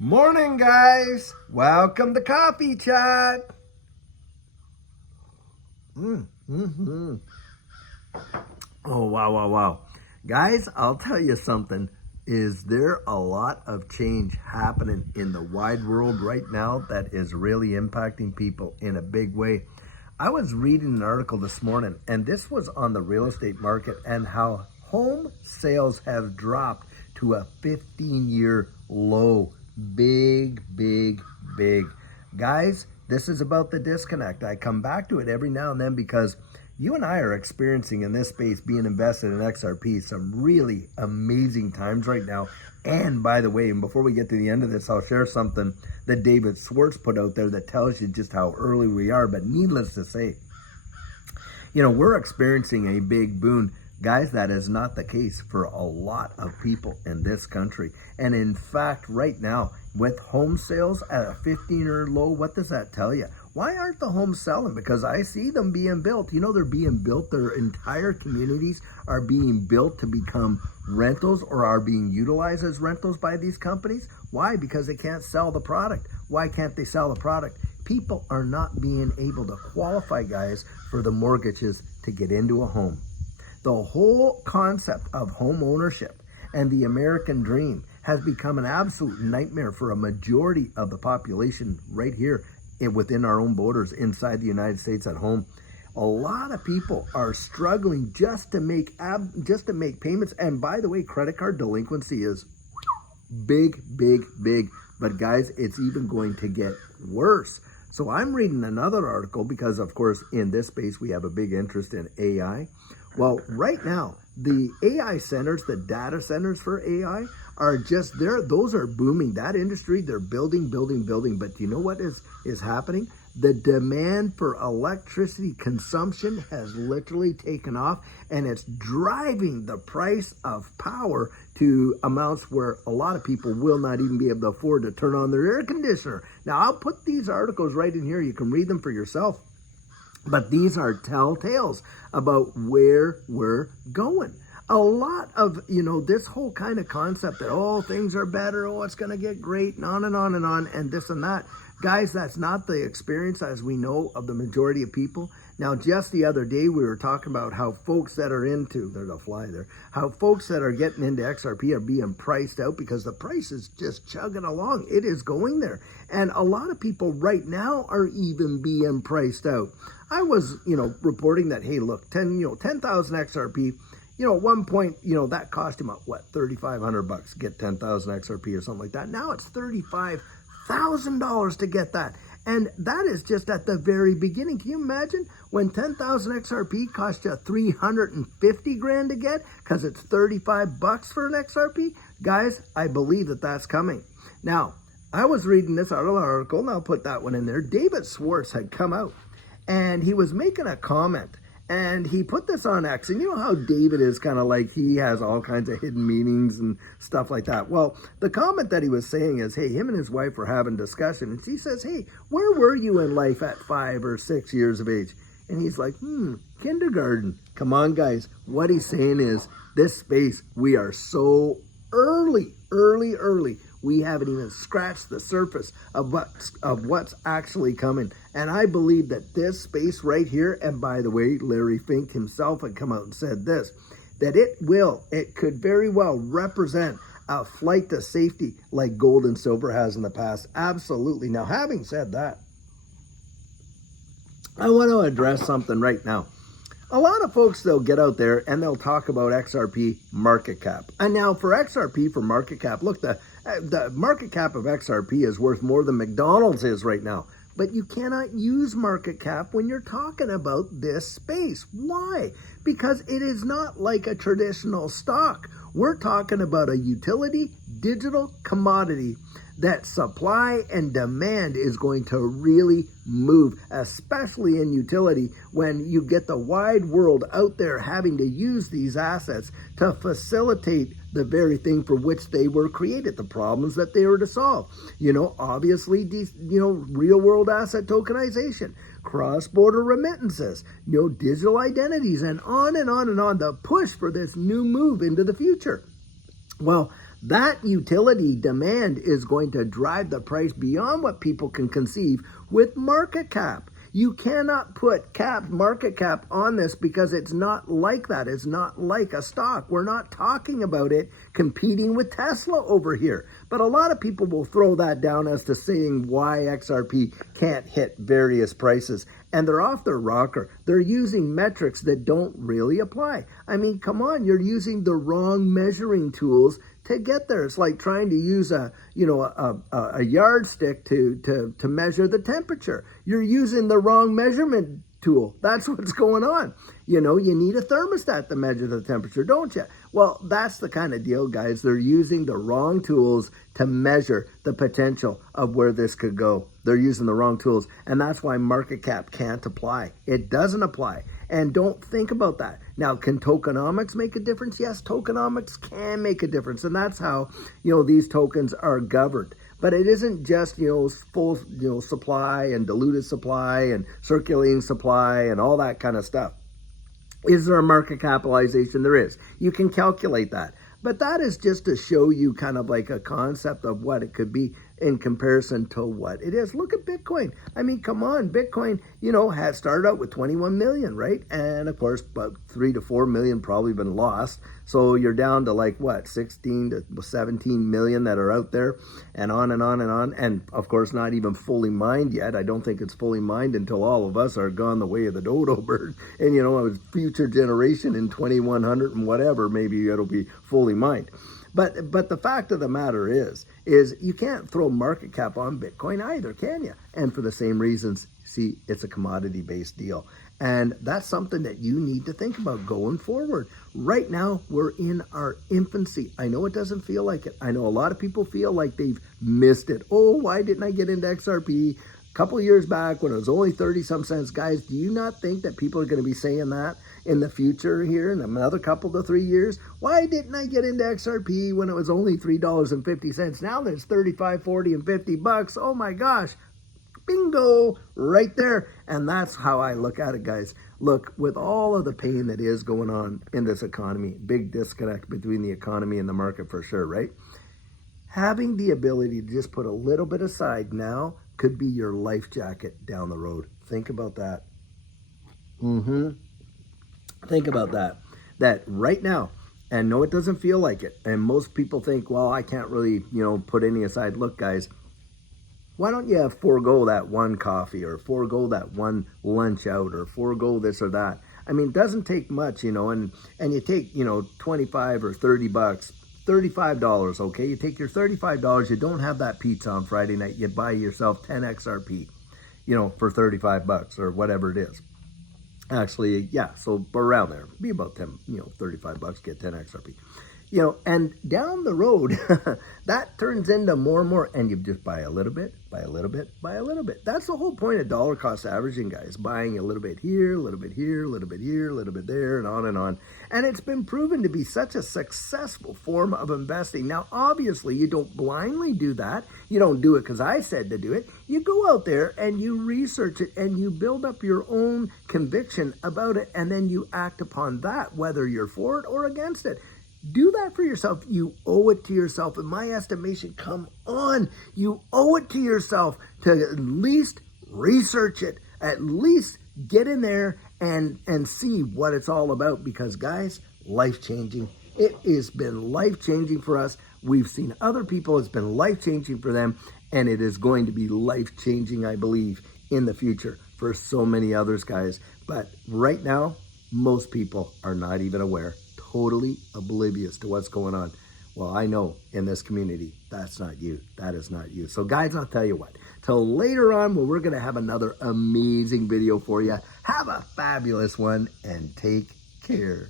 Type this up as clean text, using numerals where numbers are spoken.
Morning, guys. Welcome to Coffee Chat. Oh, wow. Guys, I'll tell you something. Is there a lot of change happening in the wide world right now that is really impacting people in a big way? I was reading an article this morning, and this was on the real estate market and how home sales have dropped to a 15-year low. Big. Guys, this is about the disconnect. I come back to it every now and then because you and I are experiencing in this space, being invested in XRP, some really amazing times right now. And by the way, and before we get to the end of this, I'll share something that David Schwartz put out there that tells you just how early we are. But needless to say, we're experiencing a big boom. Guys, that is not the case for a lot of people in this country. And in fact, right now, with home sales at a 15-year low, what does that tell you? Why aren't the homes selling? Because I see them being built. They're being built. Their entire communities are being built to become rentals or are being utilized as rentals by these companies. Why? Because they can't sell the product. Why can't they sell the product? People are not being able to qualify, guys, for the mortgages to get into a home. The whole concept of home ownership and the American dream has become an absolute nightmare for a majority of the population right here within our own borders inside the United States at home. A lot of people are struggling just to make payments. And by the way, credit card delinquency is big. But guys, it's even going to get worse. So I'm reading another article because, of course, in this space, we have a big interest in AI. Well, right now, the AI centers, the data centers for AI are just there. Those are booming. That industry, they're building. But do you know what is happening? The demand for electricity consumption has literally taken off, and it's driving the price of power to amounts where a lot of people will not even be able to afford to turn on their air conditioner. Now, I'll put these articles right in here. You can read them for yourself. But these are telltales about where we're going. A lot of, this whole kind of concept that, things are better, it's going to get great, and on, and this and that. Guys, that's not the experience, as we know, of the majority of people. Now, just the other day, we were talking about how folks that are there's a fly there, how folks that are getting into XRP are being priced out because the price is just chugging along. It is going there. And a lot of people right now are even being priced out. I was, reporting that, hey, look, 10,000 XRP, at one point, that cost him, $3,500 to get 10,000 XRP or something like that. Now it's $35,000 to get that. And that is just at the very beginning. Can you imagine when 10,000 XRP cost you 350 grand to get because it's $35 for an XRP? Guys, I believe that that's coming. Now, I was reading this article, and I'll put that one in there. David Schwartz had come out, and he was making a comment. And he put this on X, and you know how David is kind of like, he has all kinds of hidden meanings and stuff like that. Well, the comment that he was saying is, hey, him and his wife were having a discussion, and she says, hey, where were you in life at 5 or 6 years of age? And he's like, kindergarten. Come on, guys. What he's saying is, this space, we are so early. We haven't even scratched the surface of what's actually coming. And I believe that this space right here, and by the way, Larry Fink himself had come out and said this, that it could very well represent a flight to safety like gold and silver has in the past. Absolutely. Now, having said that, I want to address something right now. A lot of folks, they'll get out there and they'll talk about XRP market cap. And now for XRP, for market cap, look, the market cap of XRP is worth more than McDonald's is right now. But you cannot use market cap when you're talking about this space. Why? Because it is not like a traditional stock. We're talking about a utility digital commodity that supply and demand is going to really move, especially in utility, when you get the wide world out there having to use these assets to facilitate the very thing for which they were created, the problems that they were to solve. Obviously, real world asset tokenization, cross-border remittances, digital identities, and on and on and on, the push for this new move into the future. Well, That utility demand is going to drive the price beyond what people can conceive with market cap. You cannot put market cap on this because it's not like that. It's not like a stock. We're not talking about it competing with Tesla over here. But a lot of people will throw that down as to saying why XRP can't hit various prices. And they're off their rocker. They're using metrics that don't really apply. I mean, come on, you're using the wrong measuring tools to get there. It's like trying to use a yardstick to measure the temperature. You're using the wrong measurement tool. That's what's going on. You need a thermostat to measure the temperature, don't you? Well, that's the kind of deal, guys. They're using the wrong tools to measure the potential of where this could go. They're using the wrong tools, and that's why market cap can't apply. It doesn't apply. And don't think about that. Now, can tokenomics make a difference? Yes, tokenomics can make a difference, and that's how, these tokens are governed. But it isn't just, full, supply and diluted supply and circulating supply and all that kind of stuff. Is there a market capitalization? There is. You can calculate that. But that is just to show you kind of like a concept of what it could be in comparison to what it is. Look at Bitcoin. I mean, come on. Bitcoin, has started out with 21 million, right? And of course, about 3 to 4 million probably been lost. So you're down to like what, 16 to 17 million that are out there, and on and on and on. And of course, not even fully mined yet. I don't think it's fully mined until all of us are gone the way of the dodo bird. And a future generation in 2100 and whatever, maybe it'll be fully mined. But the fact of the matter is you can't throw market cap on Bitcoin either, can you? And for the same reasons, see, it's a commodity-based deal. And that's something that you need to think about going forward. Right now, we're in our infancy. I know it doesn't feel like it. I know a lot of people feel like they've missed it. Oh, why didn't I get into XRP a couple of years back when it was only 30-some cents? Guys, do you not think that people are going to be saying that in the future here in another couple to 3 years? Why didn't I get into XRP when it was only $3.50? Now that it's 35, 40, and 50 bucks, oh my gosh, bingo, right there. And that's how I look at it, guys. Look, with all of the pain that is going on in this economy, big disconnect between the economy and the market for sure, right? Having the ability to just put a little bit aside now could be your life jacket down the road. Think about that. Think about that. That right now, and no, it doesn't feel like it. And most people think, well, I can't really, put any aside. Look, guys, why don't you forego that one coffee or forego that one lunch out or forego this or that? I mean, it doesn't take much, and you take, 25 or 30 bucks, $35, okay? You take your $35, you don't have that pizza on Friday night, you buy yourself 10 XRP, for 35 bucks or whatever it is. Actually, yeah, so around there, be about 10, 35 bucks, get 10 XRP. And down the road, that turns into more and more, and you just buy a little bit, buy a little bit, buy a little bit. That's the whole point of dollar cost averaging, guys. Buying a little bit here, a little bit here, a little bit here, a little bit there, and on and on. And it's been proven to be such a successful form of investing. Now, obviously, you don't blindly do that. You don't do it because I said to do it. You go out there and you research it and you build up your own conviction about it, and then you act upon that, whether you're for it or against it. Do that for yourself. You owe it to yourself. In my estimation, come on. You owe it to yourself to at least research it. At least get in there and see what it's all about. Because, guys, life-changing. It has been life-changing for us. We've seen other people. It's been life-changing for them. And it is going to be life-changing, I believe, in the future for so many others, guys. But right now, most people are not even aware. Totally oblivious to what's going on. Well, I know in this community, that's not you. That is not you. So guys, I'll tell you what, till later on when we're going to have another amazing video for you. Have a fabulous one and take care.